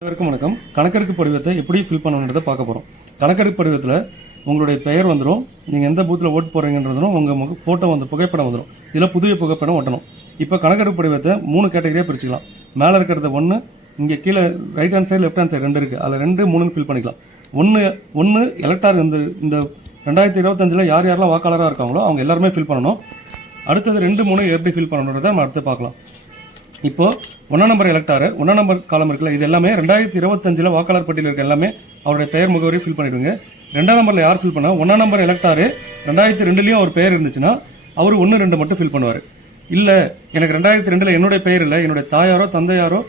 அனைவருக்கும் வணக்கம். கணக்கெடுப்பு படிவத்தை எப்படி ஃபில் பண்ணணுன்றதை பார்க்க போகிறோம். கணக்கெடுப்பு படிவத்தில் உங்களுடைய பெயர் வந்துடும், நீங்கள் எந்த பூத்தில் ஓட்டு போகிறீங்கன்றதும் உங்கள் ஃபோட்டோ வந்து புகைப்படம் வந்துடும். இதில் புதிய புகைப்படம் ஒட்டணும். இப்போ கணக்கெடுப்பு படிவத்தை 3 கேட்டகரியாக பிரிச்சுக்கலாம். மேலே இருக்கிறது 1, இங்கே கீழே right hand side left hand side 2 இருக்குது. அதில் 2, 3 ஃபில் பண்ணிக்கலாம். ஒன்று எலக்டார் இந்த 2025 யார் யாரெல்லாம் வாக்காளராக இருக்காங்களோ அவங்க எல்லாருமே ஃபில் பண்ணணும். அடுத்தது 2, 3 எப்படி ஃபில் பண்ணணுன்றதை நம்ம அடுத்து பார்க்கலாம். இப்போ 1 நம்பர் எலக்டாரு 1 நம்பர் காலம் இருக்குல்ல, இது எல்லாமே 2025 வாக்காளர் பட்டியல் இருக்க எல்லாமே அவருடைய பெயர் முகவரி ஃபில் பண்ணிடுங்க. 2ஆம் நம்பரில் யார் ஃபில் பண்ணா 1 நம்பர் எலக்டாரு 2002 அவர் பெயர் இருந்துச்சுன்னா அவர் 1, 2 மட்டும் ஃபில் பண்ணுவார். இல்லை எனக்கு 2002 என்னுடைய பெயர் இல்லை, என்னுடைய தாயாரோ தந்தையாரோ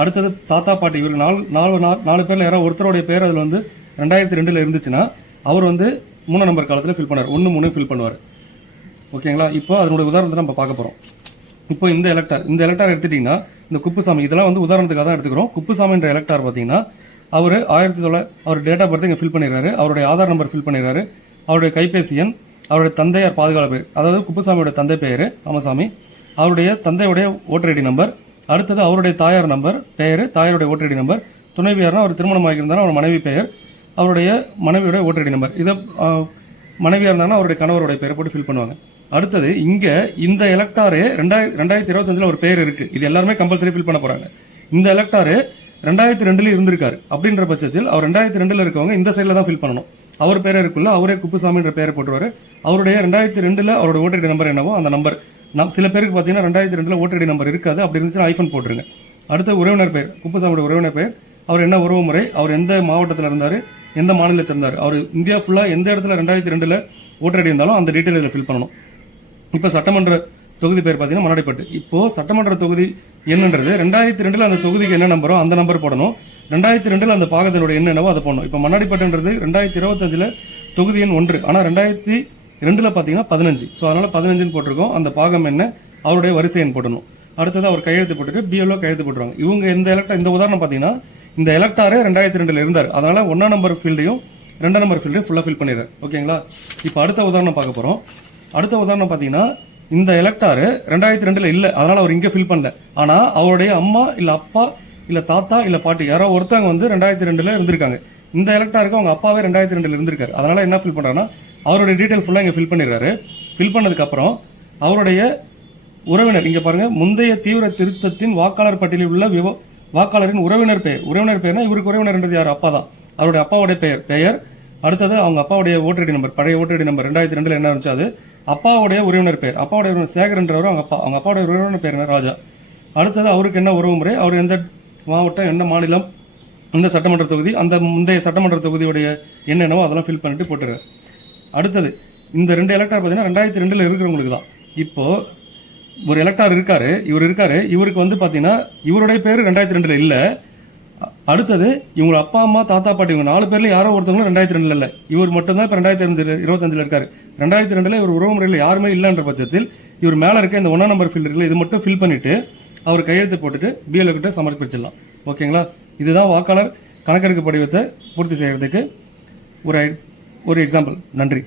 அடுத்தது தாத்தா பாட்டி இவருக்கு 4 பேரில் யாரோ ஒருத்தருடைய பேர் அதில் வந்து 2002 இருந்துச்சுன்னா அவர் வந்து 3 நம்பர் காலத்தில் ஃபில் பண்ணுவார், 1, 3 ஃபில் பண்ணுவார். ஓகேங்களா? இப்போ அதனுடைய உதாரணத்தை நம்ம பார்க்க போகிறோம். இப்போ இந்த எலக்டார் எடுத்துட்டீங்கன்னா இந்த குப்புசாமி இதெல்லாம் வந்து உதாரணத்துக்காக தான் எடுத்துக்கிறோம். குப்புசாமின்ற எலக்டார் பார்த்தீங்கன்னா அவர் அவர் டேட் ஆஃப் பர்த் இங்கே ஃபில் பண்ணிடுறாரு, அவருடைய ஆதார் நம்பர் ஃபில் பண்ணிடுறாரு, அவருடைய கைபேசி எண், அவருடைய தந்தையார் பாதுகாப்பு பேர், அதாவது குப்புசாமியோட தந்தை பெயர் ராமசாமி, அவருடைய தந்தையுடைய ஓட்டர் ஐடி நம்பர், அடுத்தது அவருடைய தாயார் நம்பர் பெயர், தாயாருடைய ஓட்டர் ஐடி நம்பர், துணைவியார்னா அவர் திருமணம் ஆகியிருந்தாலும் அவர் மனைவி பெயர், அவருடைய மனைவியுடைய ஓட்டர் ஐடி நம்பர், இதை மனைவியாக இருந்தாங்கன்னா அவருடைய கணவருடைய பெயரை போட்டு ஃபில் பண்ணுவாங்க. அடுத்தது இங்கே இந்த எலக்டாரு 2025 ஒரு பேர் இருக்கு, இது எல்லாருமே கம்பல்சரி ஃபில் பண்ண போறாங்க. இந்த எலக்டாரு 2002 இருந்திருக்காரு அப்படின்ற பட்சத்தில் அவர் 2002 இருக்கவங்க இந்த சைடில் தான் ஃபில் பண்ணணும். அவர் பேரே இருக்குல்ல, அவரே குப்புசாமின்ற பேரை போட்டுருவாரு. அவருடைய 2002 அவரோட ஓட்டர் ஐடி நம்பர் என்னவோ அந்த நம்பர் சில பேருக்கு பார்த்தீங்கன்னா 2002 ஓட்டர் ஐடி நம்பர் இருக்காது, அப்படி இருந்துச்சுன்னா ஐஃபோன் போட்டுருங்க. அடுத்த உறவினர் பெயர், குப்புசாமியோட உறவினர் பெயர், அவர் என்ன உறவு முறை, அவர் எந்த மாவட்டத்தில் இருந்தார், எந்த மாநிலத்தில் இருந்தார், அவர் இந்தியா ஃபுல்லாக எந்த இடத்துல 2002 ஓட்டர் ஐடி இருந்தாலும் அந்த டீட்டெயில் இதில் ஃபில் பண்ணணும். இப்போ சட்டமன்ற தொகுதி பேர் பார்த்தீங்கன்னா மண்ணாடிப்பட்டு. இப்போ சட்டமன்ற தொகுதி என்னன்றது 2002 அந்த தொகுதிக்கு என்ன நம்பரோ அந்த நம்பர் போடணும். 2002 அந்த பாகத்தினுடைய என்னவோ அதை போடணும். இப்போ மண்ணாடிப்பட்டுன்றது 2025 தொகுதி எண் 1, ஆனால் 2002 பார்த்தீங்கன்னா 15. ஸோ அதனால 15 போட்டிருக்கோம். அந்த பாகம் என்ன, அவருடைய வரிசை எண் போடணும். அடுத்தது அவர் கையெழுத்து போட்டுட்டு பிஎல்ஓ கையெழுத்து போட்டுருவாங்க. இவங்க இந்த உதாரணம் பார்த்தீங்கன்னா இந்த எலக்டாரு 2002 இருந்தார், அதனால 1ஆம் நம்பர் ஃபீல்டையும் 2ஆம் நம்பர் ஃபீல்டையும் ஃபுல்லாக ஃபில் பண்ணிடுறாரு. ஓகேங்களா? இப்போ அடுத்த உதாரணம் பார்க்க போகிறோம். அடுத்த உதாரணம் பார்த்தீங்கன்னா இந்த எலக்டாரு 2002 இல்லை, அதனால அவர் இங்கே ஃபில் பண்ணல. ஆனால் அவருடைய அம்மா இல்லை அப்பா இல்லை தாத்தா இல்லை பாட்டி யாரோ ஒருத்தவங்க வந்து 2002 இருந்திருக்காங்க. இந்த எலக்டாருக்கு அவங்க அப்பாவே 2002 இருந்திருக்காரு, அதனால என்ன ஃபில் பண்ணுறாங்கன்னா அவருடைய டீட்டெயில் ஃபுல்லாக இங்கே ஃபில் பண்ணிடுறாரு. ஃபில் பண்ணதுக்கப்புறம் அவருடைய உறவினர் இங்கே பாருங்க, முந்தைய தீவிர திருத்தத்தின் வாக்காளர் பட்டியலில் உள்ள வாக்காளரின் உறவினர் பெயர்னா இவருக்கு உறவினர்ன்றது யார், அப்பா தான். அவருடைய அப்பாவுடைய பெயர், அடுத்தது அவங்க அப்பாவுடைய ஓட்டர் ஐடி நம்பர், பழைய ஓட்டர் ஐடி நம்பர் 2002 என்ன இருந்துச்சு அது, அப்பாவுடைய உறவினர் பெயர், அப்பாவுடைய உறவினர் சேகர்ன்றவர் அவங்க அப்பாவுடைய உறவினர் பெயர் ராஜா. அடுத்தது அவருக்கு என்ன உறவு முறை, அவர் எந்த மாவட்டம் என்ன மாநிலம், இந்த சட்டமன்ற தொகுதி, அந்த முந்தைய சட்டமன்ற தொகுதியுடைய என்னென்னவோ அதெல்லாம் ஃபில் பண்ணிட்டு போட்டுருவார். அடுத்தது இந்த 2 எலக்டார் பார்த்தீங்கன்னா 2002 இருக்கிறவங்களுக்கு தான். இப்போ ஒரு எலக்டார் இவருக்கு வந்து பார்த்தீங்கன்னா இவருடைய பேர் 2002 இல்லை. அடுத்தது இவங்க அப்பா அம்மா தாத்தா பாட்டி இவங்க 4 பேர்ல யாரோ ஒருத்தவங்க 2002 இல்லை, இவர் மட்டும்தான் இப்போ 2025 இருக்காரு. 2002 இவர் உறவு முறையில் யாருமே இல்லைன்ற பட்சத்தில் இவர் மேலே இருக்க இந்த 1ஆம் நம்பர் ஃபீல்டு இருக்குல்ல, இது மட்டும் ஃபில் பண்ணிட்டு அவர் கையெழுத்து போட்டுட்டு பிஎல்ஓ கிட்ட சமர்ப்பிச்சிடலாம். ஓகேங்களா? இதுதான் வாக்காளர் கணக்கெடுப்பு படிவத்தை பூர்த்தி செய்யறதுக்கு ஒரு எக்ஸாம்பிள். நன்றி.